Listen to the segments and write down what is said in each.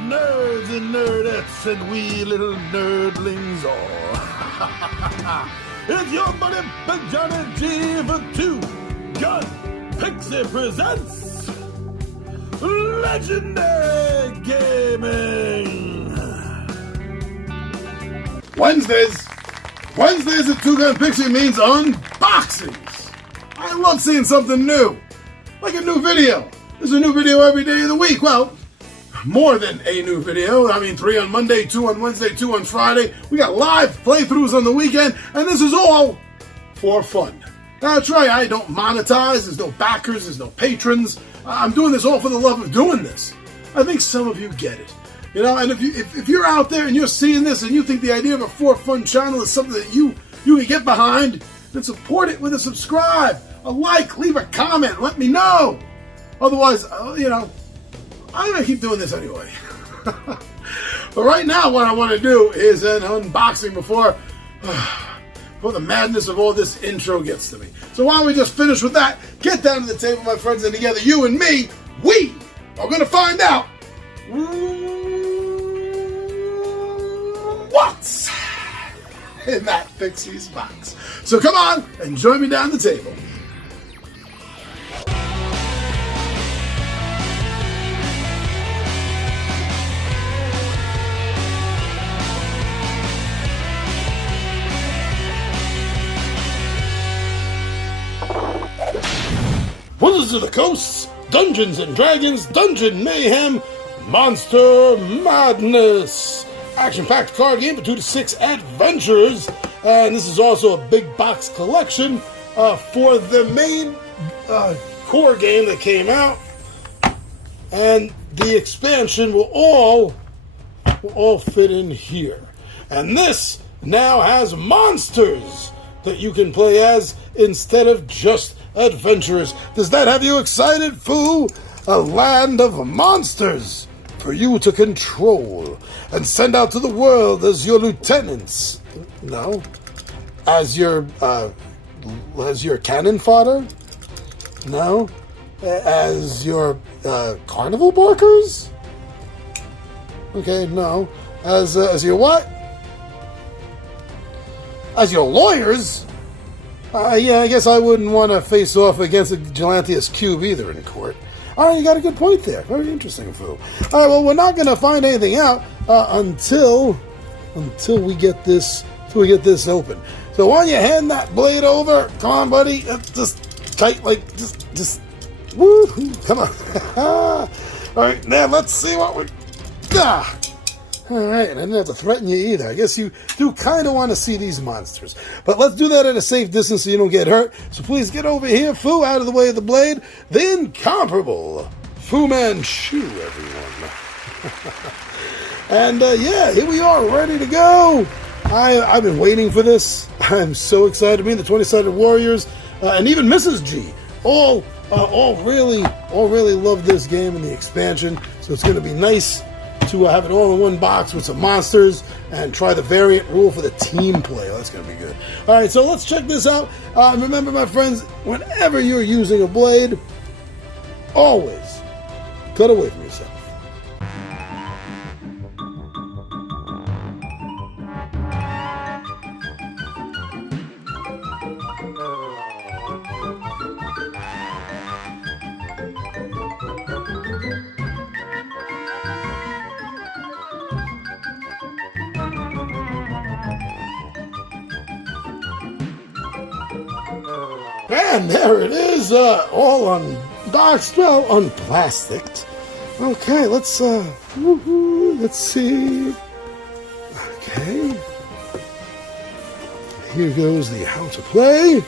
nerds and nerdettes and wee little nerdlings all. It's your buddy Johnny G for Two Gun Pixie presents Legendary Gaming. Wednesdays at Two Gun Pixie means unboxings. I love seeing something new, like a new video. There's a new video every day of the week. Well, more than a new video. I mean, 3 on Monday, 2 on Wednesday, 2 on Friday. We got live playthroughs on the weekend, and this is all for fun. Now, that's right, I don't monetize. There's no backers, there's no patrons. I'm doing this all for the love of doing this. I think some of you get it. You know, and if you're out there and you're seeing this and you think the idea of a for fun channel is something that you can get behind, then support it with a subscribe, a like, leave a comment, let me know. Otherwise, you know, I'm going to keep doing this anyway. But right now, what I want to do is an unboxing before the madness of all this intro gets to me. So why don't we just finish with that, get down to the table, my friends, and together, you and me, we are going to find out what's in that Pixie's box. So come on and join me down the table. Wizards of the Coast, Dungeons and Dragons, Dungeon Mayhem, Monster Madness. Action-packed card game for 2 to 6 adventures. And this is also a big box collection for the main core game that came out. And the expansion will all fit in here. And this now has monsters that you can play as instead of just adventurers. Does that have you excited, Foo? A land of monsters for you to control and send out to the world as your lieutenants. No, as your cannon fodder. No, as your carnival barkers. Okay, no, as your what? As your lawyers. Yeah, I guess I wouldn't want to face off against a Gelantius cube either in court. All right, you got a good point there. Very interesting, Foo. All right, well, we're not going to find anything out until we get this open. So why don't you hand that blade over? Come on, buddy. Just tight, like just woo. Come on. All right, now let's see what we. All right, I didn't have to threaten you either. I guess you do kind of want to see these monsters. But let's do that at a safe distance so you don't get hurt. So please get over here, Foo, out of the way of the blade. The incomparable Fu Manchu, everyone. And yeah, here we are, ready to go. I've been waiting for this. I'm so excited. Me and the 20-sided warriors, and even Mrs. G, all really love this game and the expansion. So it's going to be nice to have it all in one box with some monsters and try the variant rule for the team play. Oh, that's going to be good. All right, so let's check this out. Remember, my friends, whenever you're using a blade, always cut away from yourself. And there it is, all unboxed, well, unplasticed. Okay, let's see. Okay. Here goes the how to play.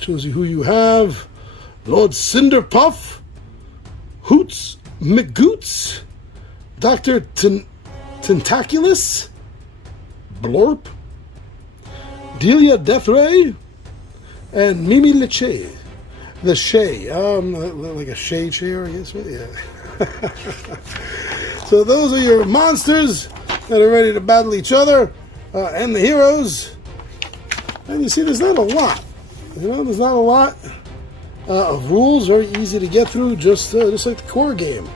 Shows you who you have. Lord Cinderpuff, Hoots McGoots, Dr. Tentaculus, Blorp, Delia Deathray, and Mimi Leche. The Shay. Like a Shay chair, I guess. Yeah. So those are your monsters that are ready to battle each other, and the heroes. And you see, there's not a lot. You know, there's not a lot of rules. Very easy to get through, just like the core game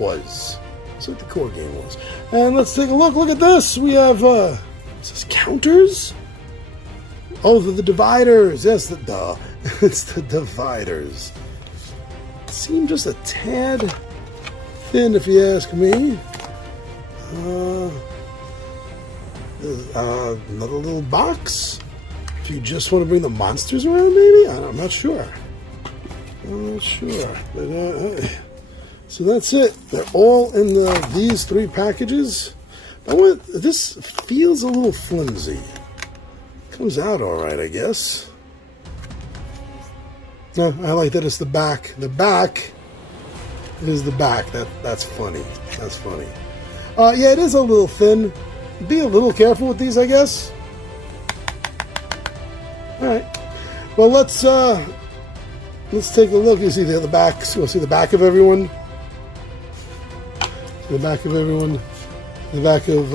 was. Just like the core game was. And let's take a look. Look at this. We have, is this counters? Oh, the dividers. Yes, it's the dividers. Seem just a tad thin, if you ask me. Another little box. If you just want to bring the monsters around, maybe? I'm not sure. But, so that's it. They're all in these 3 packages. This feels a little flimsy. Comes out all right, I guess. No, I like that it's the back. The back is the back. That's funny. That's funny. Yeah, it is a little thin. Be a little careful with these, I guess. All right. Well, let's take a look. You see the back. We'll see the back of everyone. The back of everyone. The back of.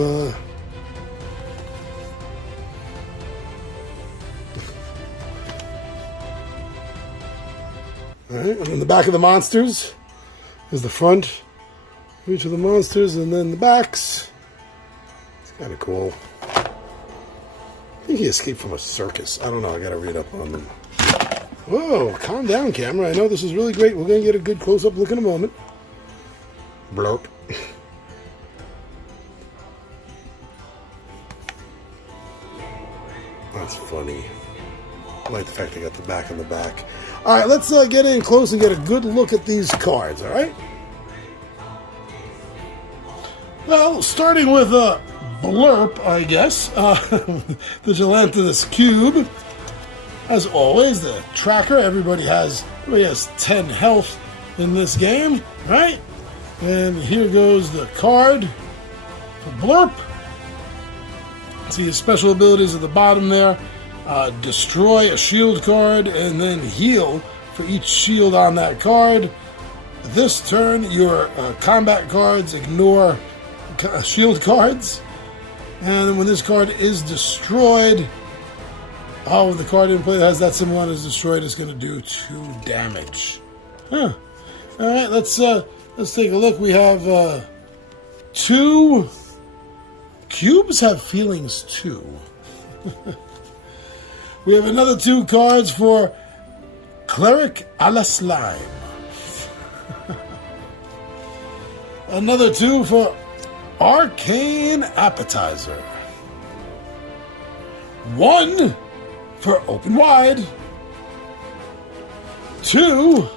All right, and then the back of the monsters is the front of each of the monsters, and then the backs. It's kind of cool. I think he escaped from a circus. I don't know. I got to read up on them. Whoa, calm down, camera. I know this is really great. We're going to get a good close-up look in a moment. Blurp. That's funny. I like the fact they got the back on the back. All right, let's get in close and get a good look at these cards, all right? Well, starting with Blurp, I guess. The Gelanthus Cube. As always, the tracker. Everybody has 10 health in this game, right? And here goes the card for Blurp. See his special abilities at the bottom there. Destroy a shield card and then heal for each shield on that card. This turn, your combat cards ignore shield cards. And when this card is destroyed, the card in play that has that symbol on it is destroyed, it's going to do 2 damage. Huh. All right, let's take a look. We have 2 cubes have feelings too. We have another 2 cards for Cleric a la Slime. Another 2 for Arcane Appetizer. 1 for Open Wide. 2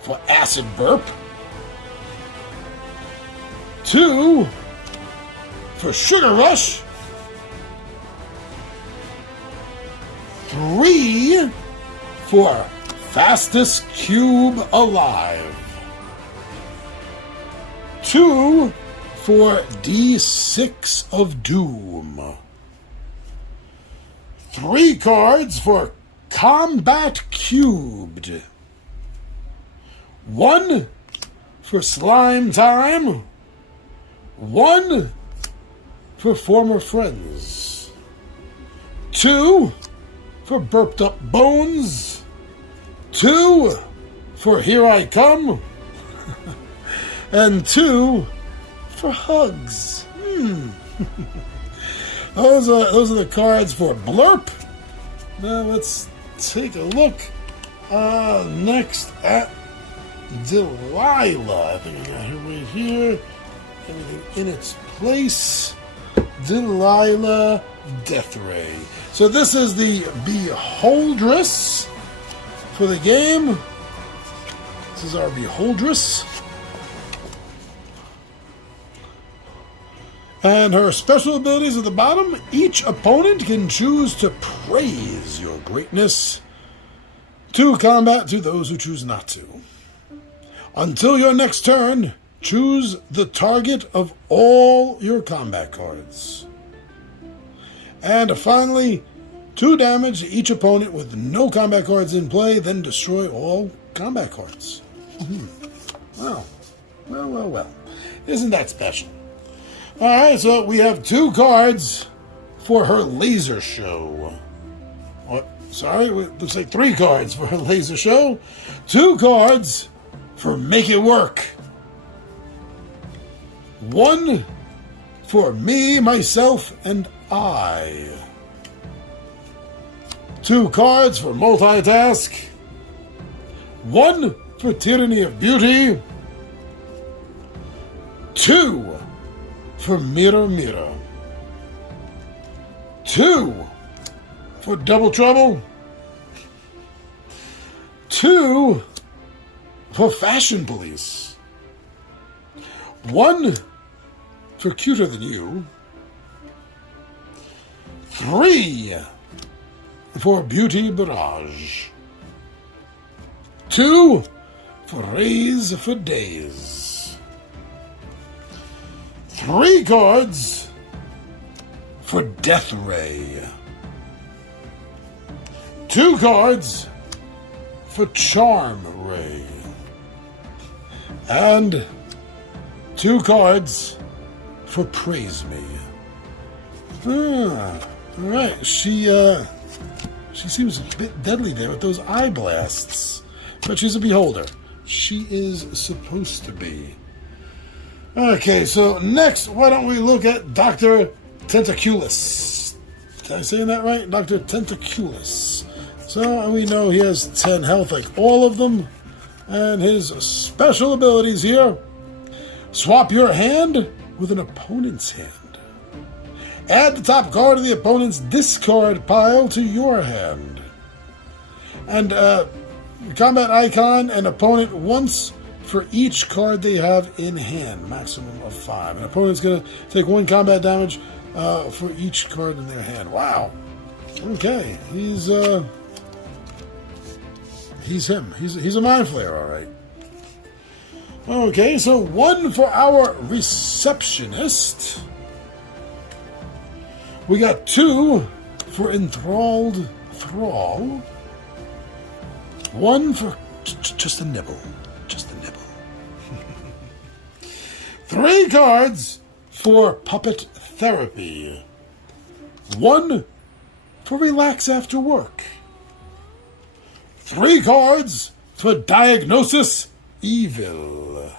for Acid Burp. 2 for Sugar Rush. 3 for Fastest Cube Alive. 2 for D6 of Doom. 3 cards for Combat Cubed. 1 for Slime Time. 1 for Former Friends. 2 for Burped Up Bones. 2 for Here I Come. And 2 for Hugs. Those are the cards for Blurp. Now let's take a look next at Delilah. I think I got her right here. Everything in its place. Delilah Deathray. So this is the Beholdress for the game. This is our Beholdress. And her special abilities at the bottom. Each opponent can choose to praise your greatness. 2 combat to those who choose not to. Until your next turn, choose the target of all your combat cards. And finally, 2 damage to each opponent with no combat cards in play, then destroy all combat cards. Well. Isn't that special? Alright, so we have 2 cards for her laser show. Sorry, it looks like 3 cards for her laser show. 2 cards for Make It Work. 1 for me, myself, and I. 2 cards for multitask. 1 for tyranny of beauty. 2 for mirror, mirror. 2 for double trouble. 2 for fashion police. 1 for cuter than you. 3 for beauty barrage. 2 for raise for days. 3 cards for death ray. 2 cards for charm ray. And 2 cards for praise me. All right, she seems a bit deadly there with those eye blasts, but she's a beholder. She is supposed to be. Okay, so next, why don't we look at Dr. Tentaculus? Am I saying that right? Dr. Tentaculus. So we know he has 10 health like all of them, and his special abilities here: swap your hand with an opponent's hand. Add the top card of the opponent's discard pile to your hand. And combat icon and opponent once for each card they have in hand, maximum of 5. An opponent's going to take 1 combat damage for each card in their hand. Wow. Okay, he's him. He's a mind flayer, all right. Okay, so 1 for our receptionist. We got 2 for enthralled thrall. 1 for just a nibble. Just a nibble. 3 cards for puppet therapy. 1 for relax after work. 3 cards for diagnosis evil.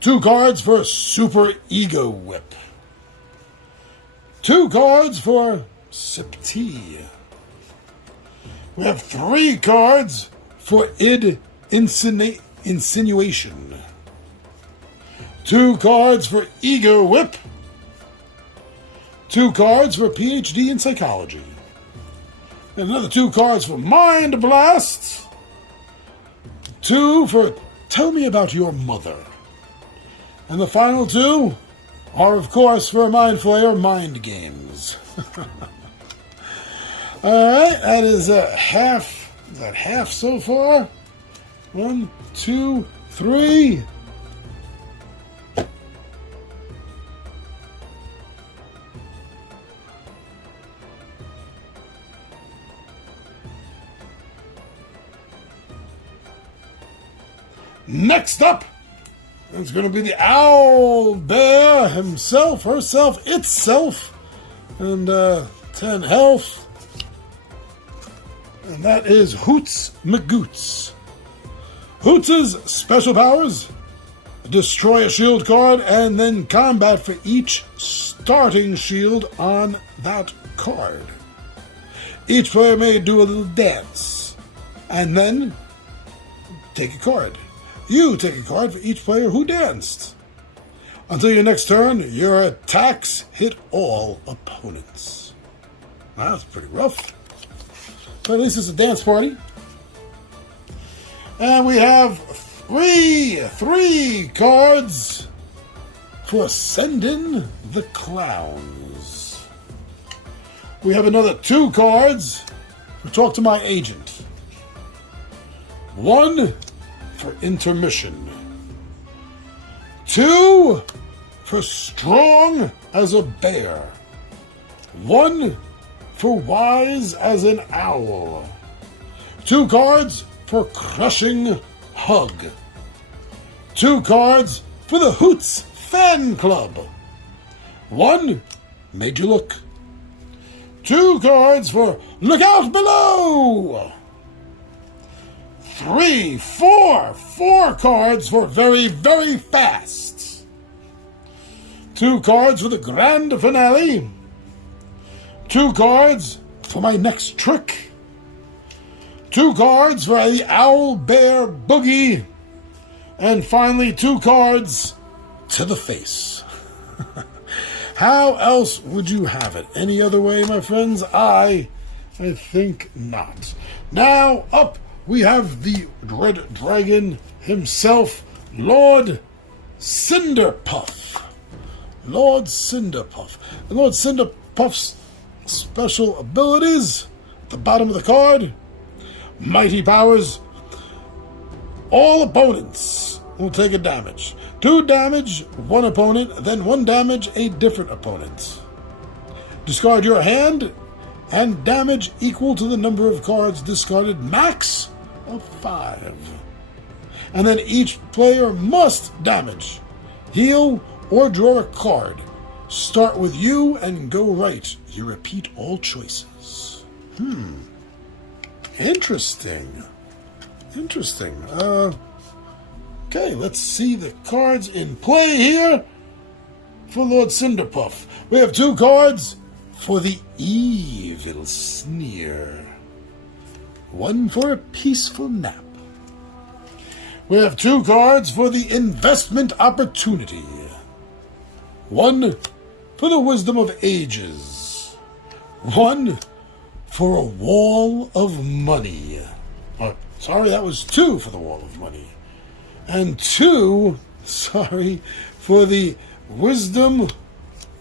2 cards for super ego whip. 2 cards for sip tea. We have 3 cards for insinuation. 2 cards for ego whip. 2 cards for PhD in psychology. And another 2 cards for mind blast. 2 for tell me about your mother. And the final 2 are, of course, for Mind Flayer, mind games. Alright, that is half. Is that half so far? 1, 2, 3. Next up, it's going to be the owl bear himself, herself, itself, and 10 health. And that is Hoots McGoots. Hoots' special powers: destroy a shield card and then combat for each starting shield on that card. Each player may do a little dance and then take a card. You take a card for each player who danced. Until your next turn, your attacks hit all opponents. Wow, that's pretty rough. But at least it's a dance party. And we have three cards for Send In the Clowns. We have another 2 cards for Talk to My Agent. 1 for Intermission. 2 for Strong as a Bear. 1 for Wise as an Owl. 2 cards for Crushing Hug. 2 cards for the Hoots Fan Club. 1 Made You Look. 2 cards for Look Out Below. 4 cards for Very, Very Fast. 2 cards for the grand finale. 2 cards for my next trick. 2 cards for the Owl Bear Boogie. And finally, 2 cards to the face. How else would you have it? Any other way, my friends? I think not. Now, up we have the Red Dragon himself, Lord Cinderpuff. Lord Cinderpuff. And Lord Cinderpuff's special abilities, at the bottom of the card, mighty powers. All opponents will take a damage. 2 damage, 1 opponent, then 1 damage, a different opponent. Discard your hand, and damage equal to the number of cards discarded, max of 5. And then each player must damage, heal, or draw a card. Start with you and go right. You repeat all choices. Interesting. Okay, let's see the cards in play here for Lord Cinderpuff. We have 2 cards for the Evil Sneer. 1 for a peaceful nap. We have 2 cards for the Investment Opportunity. 1 for the Wisdom of Ages. 1 for a Wall of Money. Sorry, that was 2 for the Wall of Money. And 2, for the Wisdom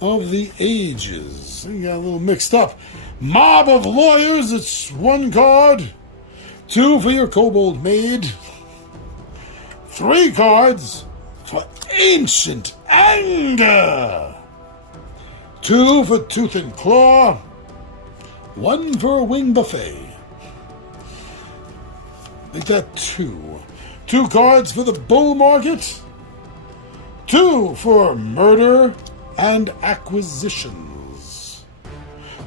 of the Ages. I got a little mixed up. Mob of Lawyers, it's 1 card. 2 for your Kobold Maid. 3 cards for Ancient Anger. 2 for Tooth and Claw. 1 for a Wing Buffet. Make that 2. 2 cards for the Bull Market. 2 for Murder and Acquisitions.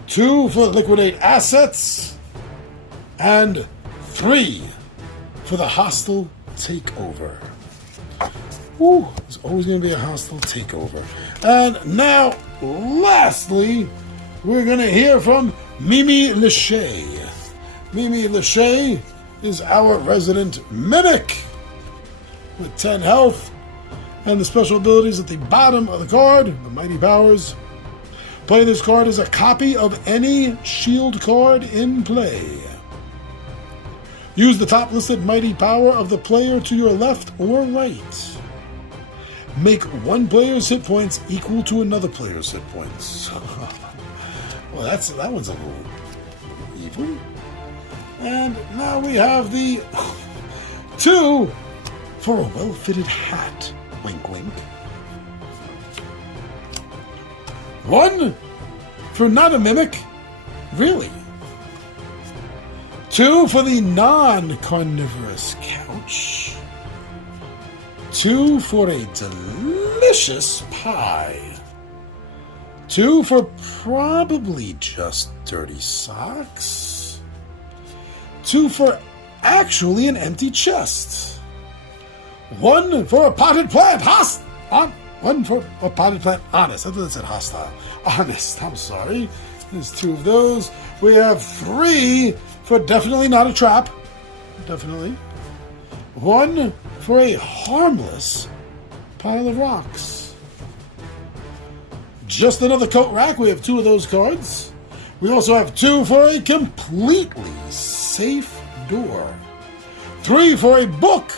2 for Liquidate Assets. And 3 for the Hostile Takeover. Ooh, there's always going to be a hostile takeover. And now, lastly, we're going to hear from Mimi Lachey. Mimi Lachey is our resident mimic with 10 health. And the special abilities at the bottom of the card, the Mighty Powers. Play this card as a copy of any shield card in play. Use the top listed Mighty Power of the player to your left or right. Make one player's hit points equal to another player's hit points. Well, that one's a little evil. And now we have the 2 for a well-fitted hat. Wink, wink. 1 for not a mimic. Really? 2 for the non-carnivorous couch. 2 for a delicious pie. 2 for probably just dirty socks. 2 for actually an empty chest. 1 for a potted plant. 1 for a potted plant. Honest. I thought it said hostile. Honest. I'm sorry. There's 2 of those. We have 3 for definitely not a trap. Definitely. 1 for a harmless pile of rocks. Just another coat rack. We have 2 of those cards. We also have 2 for a completely safe door. 3 for a book.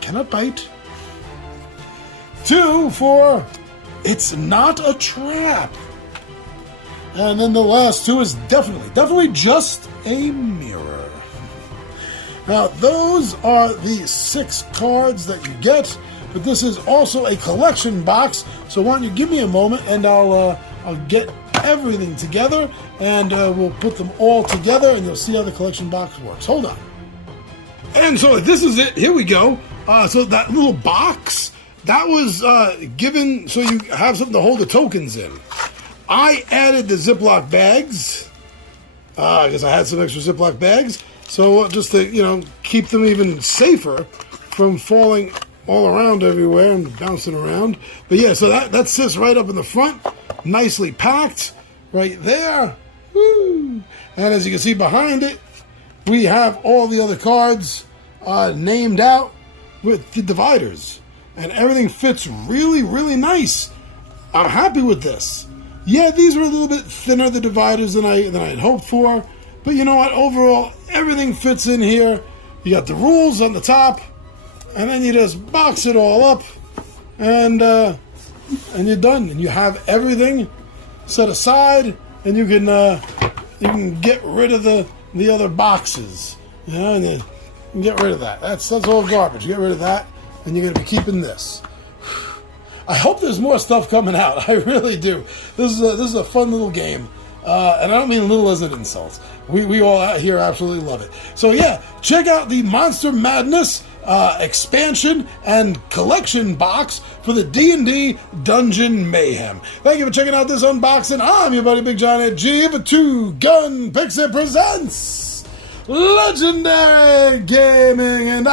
Cannot bite. 2 for it's not a trap. And then the last 2 is definitely just a mirror. Now, those are the 6 cards that you get, but this is also a collection box, so why don't you give me a moment and I'll get everything together, and we'll put them all together, and you'll see how the collection box works. Hold on. And so this is it. Here we go. So that little box, that was given so you have something to hold the tokens in. I added the Ziploc bags, because I had some extra Ziploc bags, so just to, keep them even safer from falling all around everywhere and bouncing around. But yeah, so that sits right up in the front, nicely packed right there. Woo! And as you can see behind it, we have all the other cards named out with the dividers. And everything fits really, really nice. I'm happy with this. Yeah, these were a little bit thinner, the dividers, than I had hoped for. But you know what? Overall, everything fits in here. You got the rules on the top, and then you just box it all up, and you're done. And you have everything set aside, and you can get rid of the other boxes. You know, and you can get rid of that. That's all garbage. Get rid of that, and you're going to be keeping this. I hope there's more stuff coming out. I really do. This is a fun little game, and I don't mean little as an insult. We all out here absolutely love it. So yeah, check out the Monster Madness expansion and collection box for the D&D Dungeon Mayhem. Thank you for checking out this unboxing. I'm your buddy Big John at G for Two Gun Pixie presents Legendary Gaming, and